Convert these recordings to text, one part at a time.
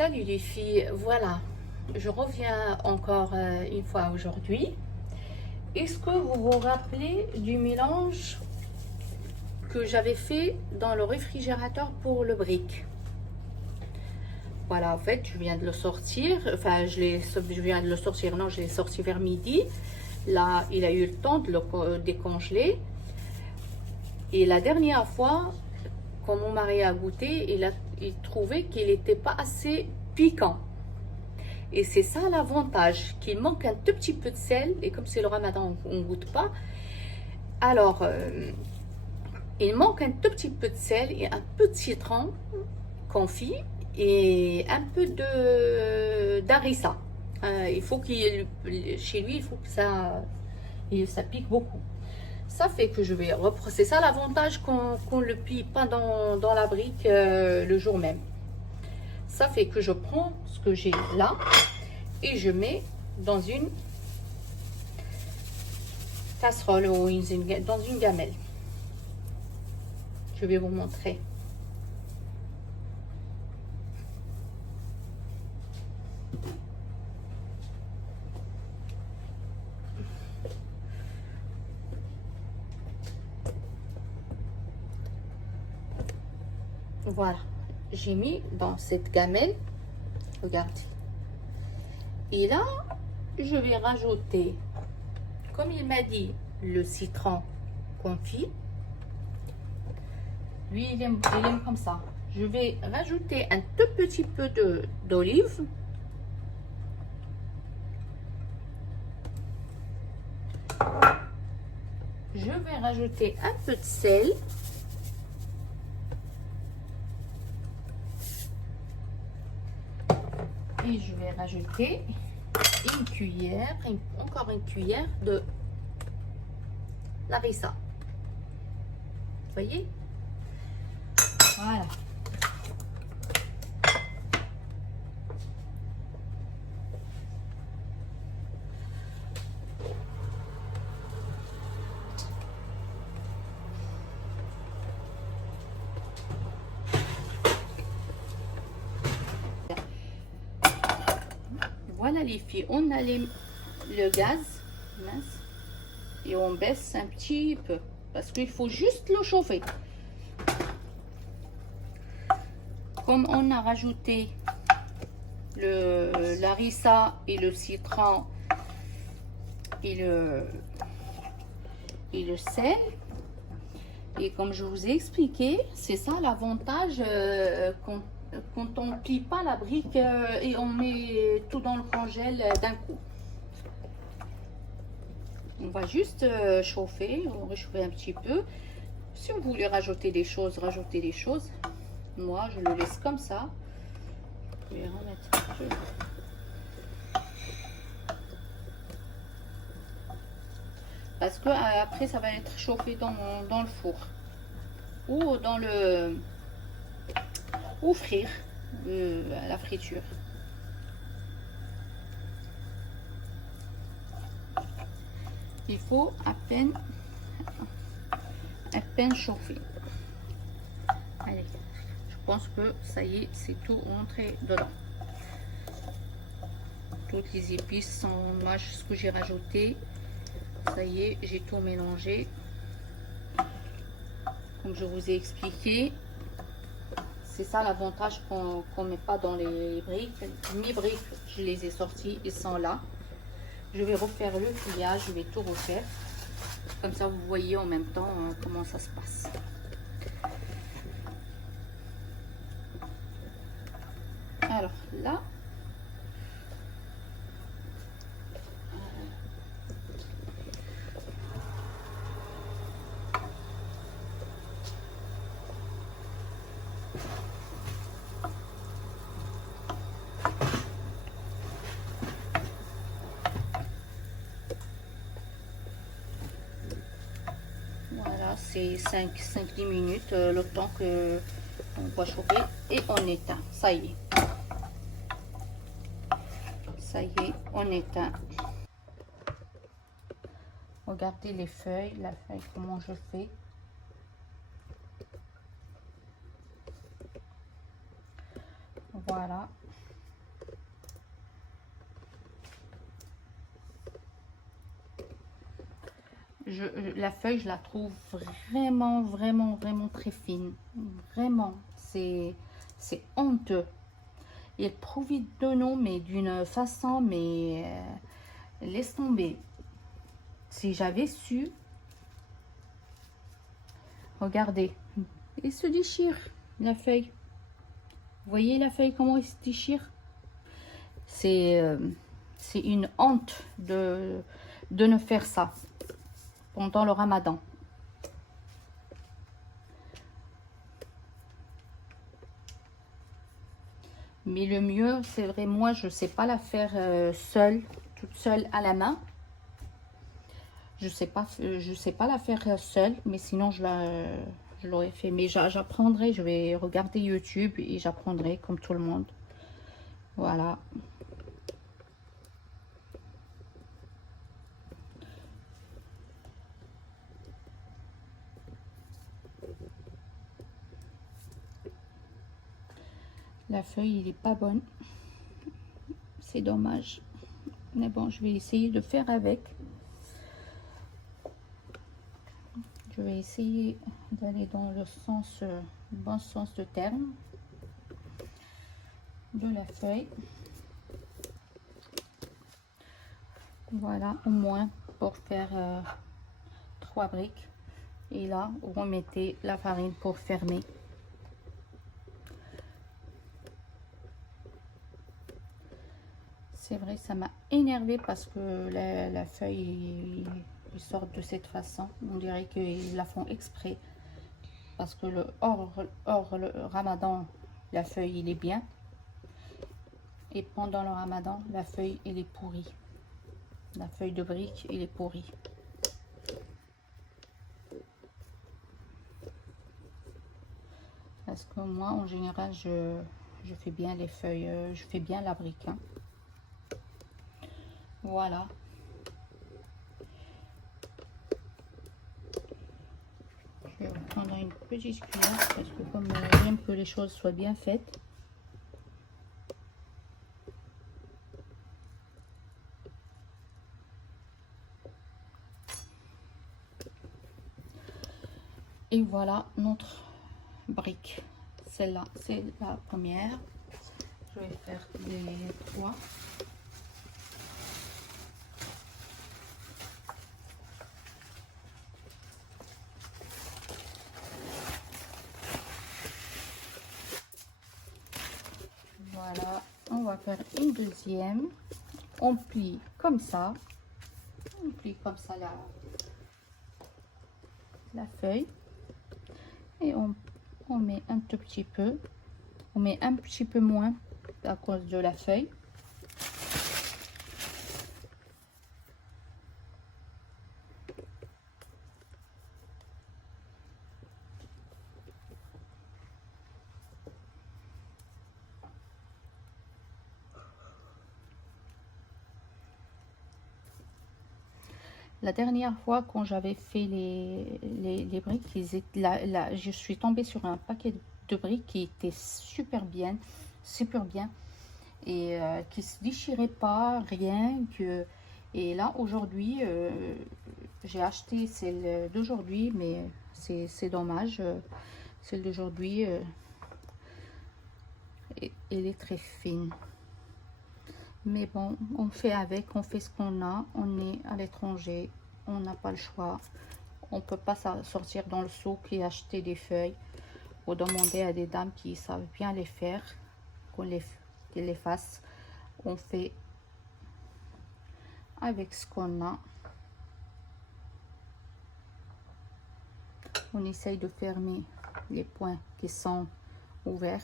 Salut les filles, voilà, je reviens encore une fois aujourd'hui. Est-ce que vous vous rappelez du mélange que j'avais fait dans le réfrigérateur pour le brick? Voilà, en fait, je viens de le sortir, enfin, je viens de le sortir, non, je l'ai sorti vers midi. Là, il a eu le temps de le décongeler. Et la dernière fois, quand mon mari a goûté, il trouvait qu'il n'était pas assez piquant. Et c'est ça l'avantage, qu'il manque un tout petit peu de sel. Et comme c'est le ramadan, on ne goûte pas. Alors, il manque un tout petit peu de sel et un peu de citron confit et un peu d'harissa. Il faut qu'il, chez lui, il faut que ça pique beaucoup. Ça fait que je vais reprendre. C'est ça l'avantage qu'on le plie pas dans la brique le jour même. Ça fait que je prends ce que j'ai là et je mets dans une casserole ou dans une gamelle. Je vais vous montrer. Voilà, j'ai mis dans cette gamelle, regardez. Et là, je vais rajouter, comme il m'a dit, le citron confit. Lui, il aime comme ça. Je vais rajouter un tout petit peu d'olive. Je vais rajouter un peu de sel. Et je vais rajouter une cuillère, encore une cuillère de harissa. Vous voyez? Voilà. Voilà les filles, on allume le gaz, mince, et on baisse un petit peu, parce qu'il faut juste le chauffer. Comme on a rajouté l'harissa et le citron et le sel, et comme je vous ai expliqué, c'est ça l'avantage quand on ne plie pas la brique et on met tout dans le congèle d'un coup. On va juste chauffer, on va réchauffer un petit peu. Si vous voulez rajouter des choses, rajoutez des choses. Moi, je le laisse comme ça. Je vais remettre un peu. Parce que après, ça va être chauffé dans le four ou dans ou frire à la friture. Il faut à peine chauffer. Allez, je pense que ça y est, c'est tout rentré dedans. Toutes les épices sont, moi, ce que j'ai rajouté, ça y est, j'ai tout mélangé. Comme je vous ai expliqué, c'est ça l'avantage qu'on ne met pas dans les briques. Mes briques, je les ai sortis, ils sont là. Je vais refaire le pliage, je vais tout refaire. Comme ça, vous voyez en même temps comment ça se passe. Alors là, voilà, c'est 5-10 minutes le temps que on va chauffer et on éteint. Ça y est. Ça y est, on éteint. Regardez les feuilles, la feuille, comment je fais. Voilà. la feuille, je la trouve vraiment, vraiment, vraiment très fine. Vraiment, c'est honteux. Il profite de nous, mais d'une façon, mais laisse tomber. Si j'avais su, regardez, il se déchire, la feuille. Vous voyez la feuille, comment il se déchire? C'est une honte de ne faire ça pendant le ramadan. Mais le mieux, c'est vrai, moi, je ne sais pas la faire seule, toute seule à la main. Je sais pas la faire seule, mais sinon, je l'aurais fait. Mais j'apprendrai, je vais regarder YouTube et j'apprendrai comme tout le monde. Voilà. La feuille, il est pas bonne. C'est dommage. Mais bon, je vais essayer de faire avec. Je vais essayer d'aller dans le sens, bon sens de terme de la feuille. Voilà, au moins pour faire 3 briques. Et là, vous remettez la farine pour fermer. C'est vrai, ça m'a énervé parce que la feuille ils sortent de cette façon. On dirait qu'ils la font exprès. Parce que hors le ramadan, la feuille, il est bien. Et pendant le ramadan, la feuille, elle est pourrie. La feuille de brique, elle est pourrie. Parce que moi, en général, je fais bien les feuilles, je fais bien la brique. Hein. Voilà. Je vais prendre une petite cuillère parce que comme j'aime que les choses soient bien faites. Et voilà notre brique. Celle-là, c'est la première. Je vais faire les 3. Voilà, on va faire une deuxième. On plie comme ça. On plie comme ça la feuille. Et on met un tout petit peu. On met un petit peu moins à cause de la feuille. La dernière fois, quand j'avais fait les briques, je suis tombée sur un paquet de briques qui était super bien, et qui se déchirait pas, rien que. Et là, aujourd'hui, j'ai acheté celle d'aujourd'hui, mais c'est dommage. Celle d'aujourd'hui, elle est très fine. Mais bon, on fait avec, on fait ce qu'on a. On est à l'étranger, on n'a pas le choix. On peut pas sortir dans le souk et acheter des feuilles ou demander à des dames qui savent bien les faire, qu'ils les fassent. On fait avec ce qu'on a. On essaye de fermer les points qui sont ouverts.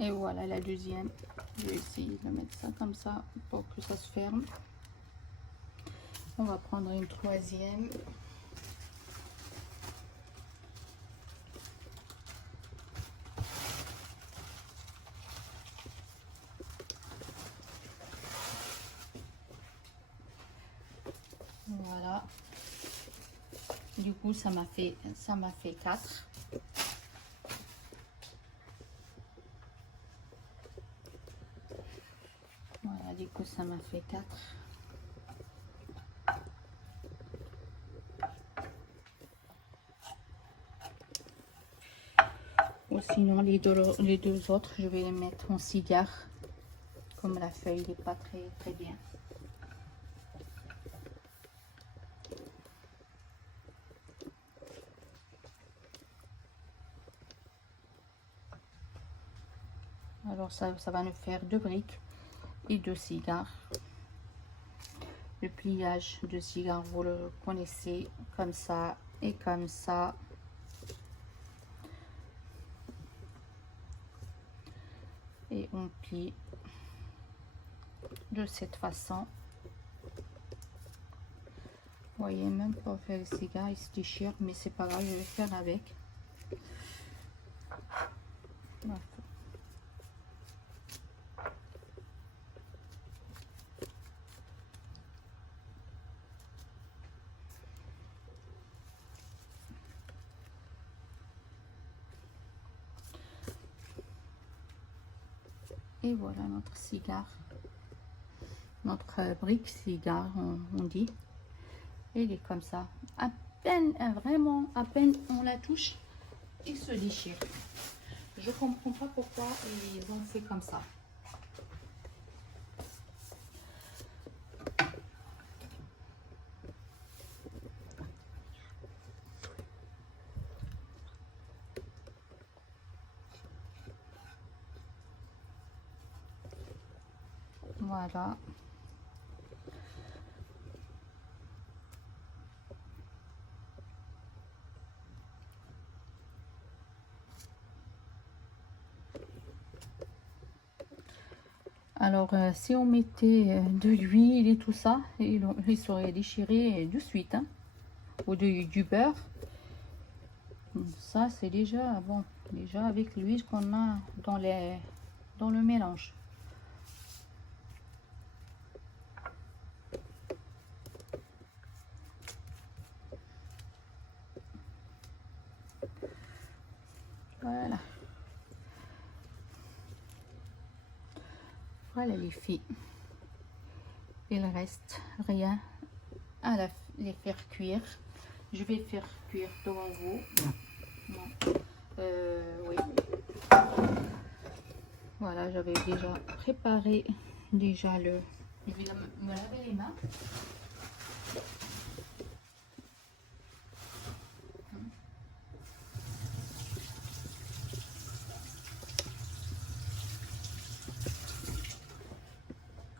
Et voilà la deuxième. Je vais essayer de mettre ça comme ça pour que ça se ferme. On va prendre une troisième. Du coup, ça m'a fait 4. Voilà, du coup, ça m'a fait 4. Ou sinon, les deux autres, je vais les mettre en cigare. Comme la feuille n'est pas très bien. Alors ça va nous faire 2 briques et 2 cigares. Le pliage de cigare, vous le connaissez, comme ça et comme ça. Et on plie de cette façon. Vous voyez, même pour faire le cigare, il se déchire, mais c'est pas grave, je vais faire avec. Voilà. Et voilà notre cigare, notre brique cigare, on dit. Et il est comme ça. À peine, vraiment, à peine on la touche, il se déchire. Je comprends pas pourquoi ils ont fait comme ça. Voilà. Alors, si on mettait de l'huile et tout ça, il serait déchiré de suite, hein, ou du beurre. Ça, c'est déjà bon, déjà avec l'huile qu'on a dans le mélange. Voilà. Voilà les filles. Il reste rien à les faire cuire. Je vais faire cuire devant vous. Non. Oui. Voilà, j'avais déjà préparé déjà le. Je vais me laver les mains.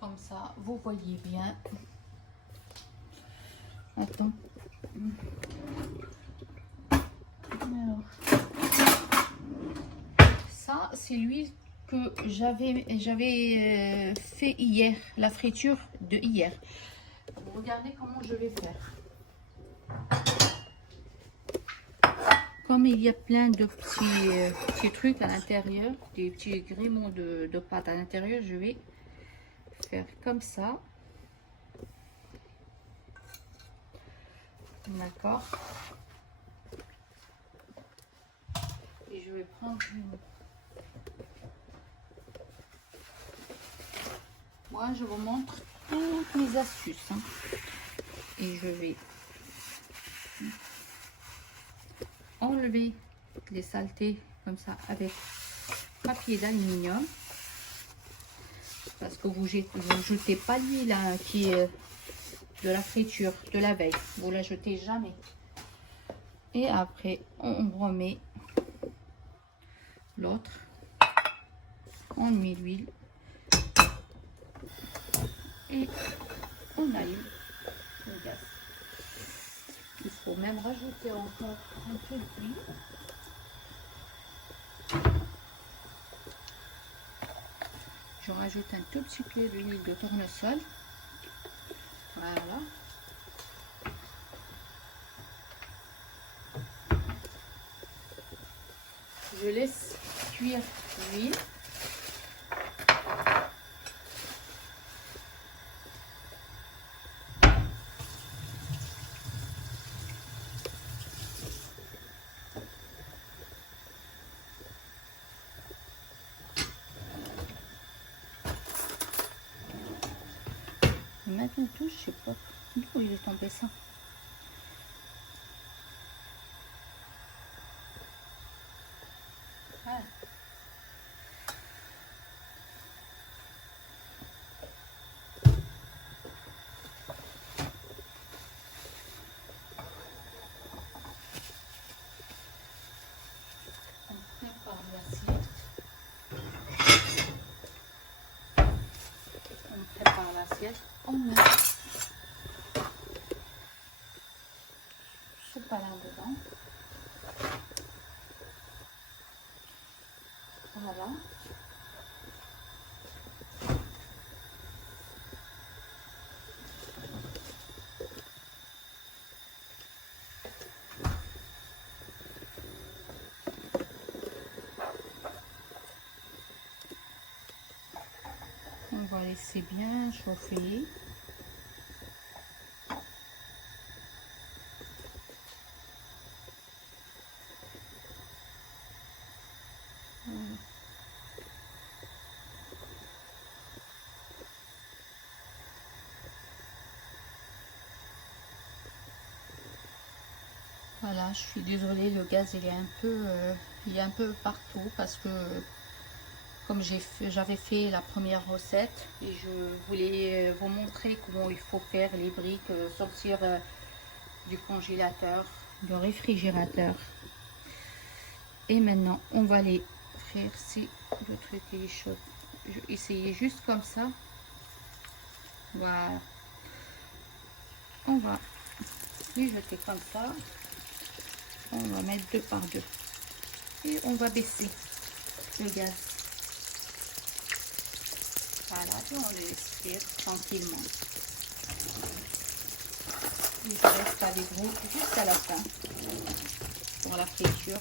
Comme ça, vous voyez bien. Attends. Alors, ça, c'est l'huile que j'avais fait hier, la friture de hier. Regardez comment je vais faire. Comme il y a plein de petits trucs à l'intérieur, des petits gréements de pâte à l'intérieur, je vais faire comme ça. D'accord. Et je vais prendre Moi, je vous montre toutes mes astuces. Hein. Et je vais enlever les saletés comme ça avec papier d'aluminium. Parce que vous ne jetez pas l'huile qui est de la friture de la veille. Vous la jetez jamais. Et après, on remet l'autre. On met l'huile. Et on allume le gaz. Il faut même rajouter encore un peu d'huile. Je rajoute un tout petit peu d'huile de tournesol. Voilà. Je laisse cuire l'huile. mettre une touche, je sais pas. Où il est tombé ça? Ah. On prépare l'assiette. On prépare l'assiette. On met ce palin dedans. Voilà. On va laisser bien chauffer. Voilà, je suis désolée, le gaz il est un peu partout parce que comme j'avais fait la première recette et je voulais vous montrer comment il faut faire les briques, sortir du congélateur, du réfrigérateur. Et maintenant, on va les faire si le truc est chaud. Je vais essayer juste comme ça. Voilà. On va les jeter comme ça. On va mettre 2 par 2. Et on va baisser le gaz. Voilà, et on les laisse cuire tranquillement. Et je reste avec vous jusqu'à la fin pour la friture.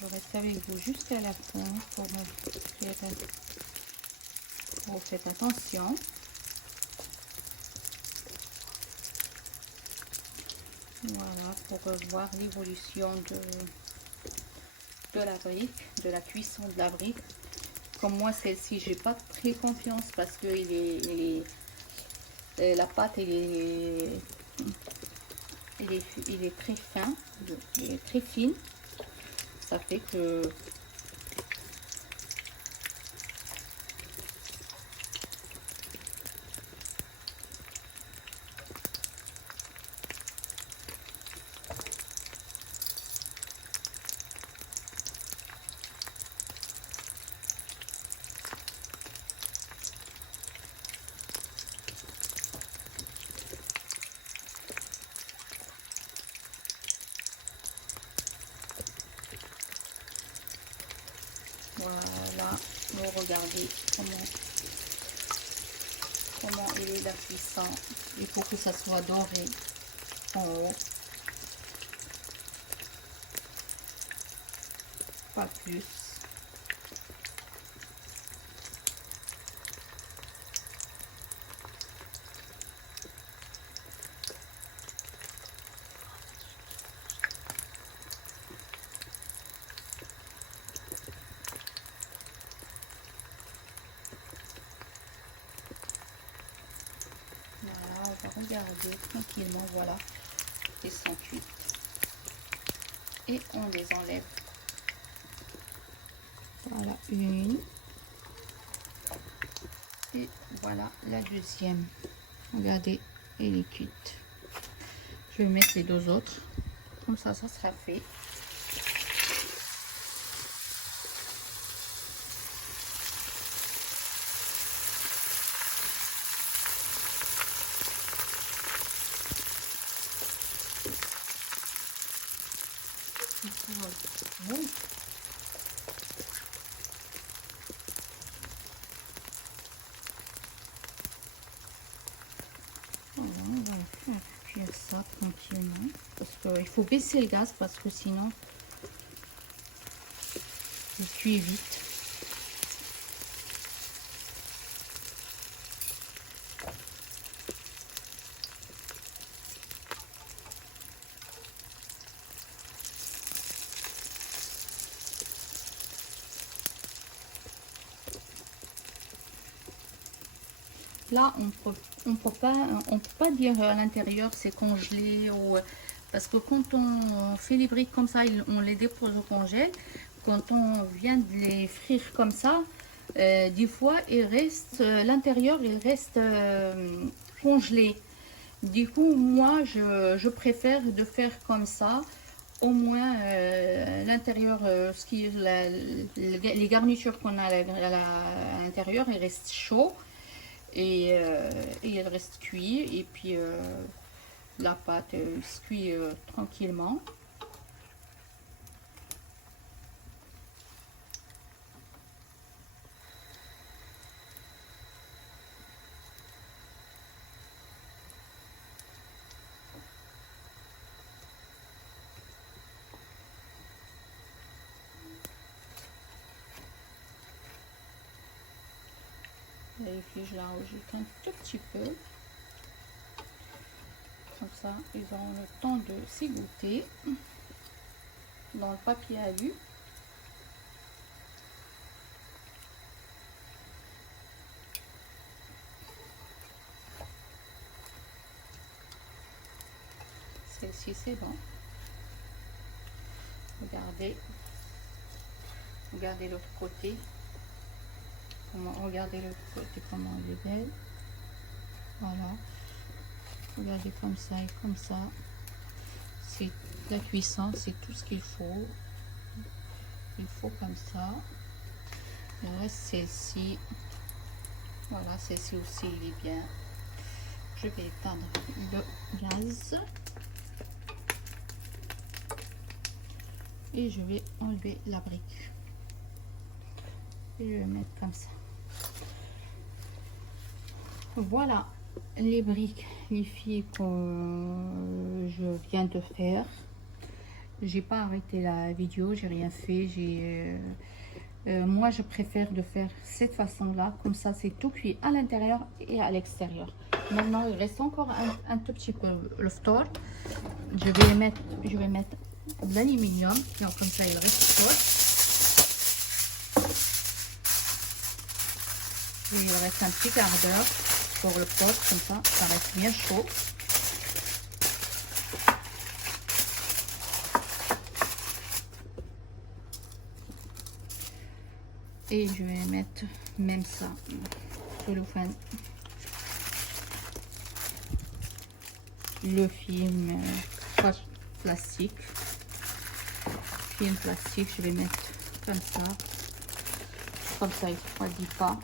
Je reste avec vous jusqu'à la fin pour faire. Vous faites attention. Voilà, pour voir l'évolution de la brique, de la cuisson de la brique. Comme moi, celle-ci, j'ai pas très confiance parce que la pâte, il est très fin, il est très fine. Ça fait que voilà, vous regardez comment il est la cuisson. Il faut que ça soit doré en haut, pas plus. Voilà, on va regarder tranquillement, voilà, ils sont cuits. Et on les enlève. Voilà, une. Et voilà la deuxième. Regardez, elle est cuite. Je vais mettre les 2 autres. Comme ça sera fait. Bon. Voilà, on va faire cuire ça tranquillement. Parce qu'il faut baisser le gaz parce que sinon, il cuit vite. Là, on peut pas dire à l'intérieur c'est congelé ou parce que quand on fait les briques comme ça, on les dépose au congèle. Quand on vient de les frire comme ça, des fois, il reste l'intérieur, il reste congelé. Du coup, moi, je préfère de faire comme ça. Au moins, l'intérieur, ce qui est les garnitures qu'on a à l'intérieur, il reste chaud et il reste cuit. Et puis, la pâte se cuit tranquillement. Et puis je la rajoute un tout petit peu. Comme ça, ils auront le temps de s'égoutter dans le papier alu. Celle-ci, c'est bon. Regardez l'autre côté. Regardez l'autre côté, comment elle est belle. Voilà. Regardez comme ça et comme ça. C'est la cuisson, c'est tout ce qu'il faut. Il faut comme ça. Il reste celle-ci. Voilà, celle-ci aussi, il est bien. Je vais éteindre le gaz. Et je vais enlever la brique. Et je vais mettre comme ça. Voilà les briques, les filles que je viens de faire. J'ai pas arrêté la vidéo, j'ai rien fait. Moi, je préfère de faire cette façon-là, comme ça, c'est tout cuit à l'intérieur et à l'extérieur. Maintenant, il reste encore un tout petit peu le store. Je vais mettre de l'aluminium, comme ça, il reste chaud. Et il reste un petit quart d'heure pour le pot, comme ça reste bien chaud. Et je vais mettre même ça sur le fan. Le film plastique. Film plastique, je vais mettre comme ça. Comme ça, il ne refroidit pas.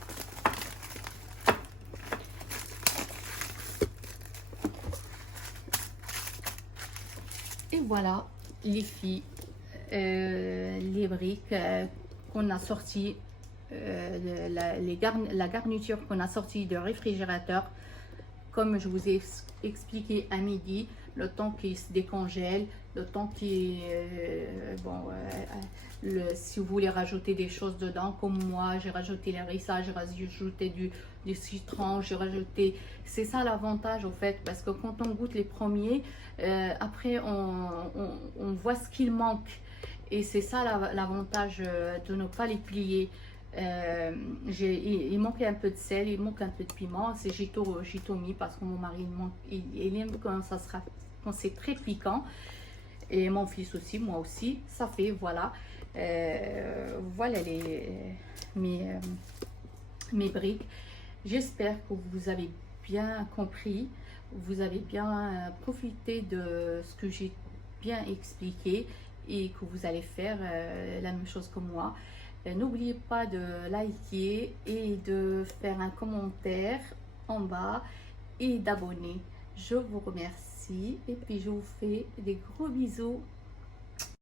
Et voilà les filles, les briques qu'on a sorties, la garniture qu'on a sortie du réfrigérateur, comme je vous ai expliqué à midi, le temps qu'il se décongèle, le temps qui si vous voulez rajouter des choses dedans, comme moi j'ai rajouté les harissa, j'ai rajouté du citron, j'ai rajouté, c'est ça l'avantage au fait, parce que quand on goûte les premiers, après on voit ce qu'il manque, et c'est ça l'avantage de ne pas les plier. Il manquait un peu de sel, il manque un peu de piment, j'ai tout mis parce que mon mari il aime quand c'est très piquant, et mon fils aussi, moi aussi, ça fait, voilà. Voilà mes briques. J'espère que vous avez bien compris, vous avez bien profité de ce que j'ai bien expliqué, et que vous allez faire la même chose que moi. N'oubliez pas de liker et de faire un commentaire en bas et d'abonner. Je vous remercie et puis je vous fais des gros bisous.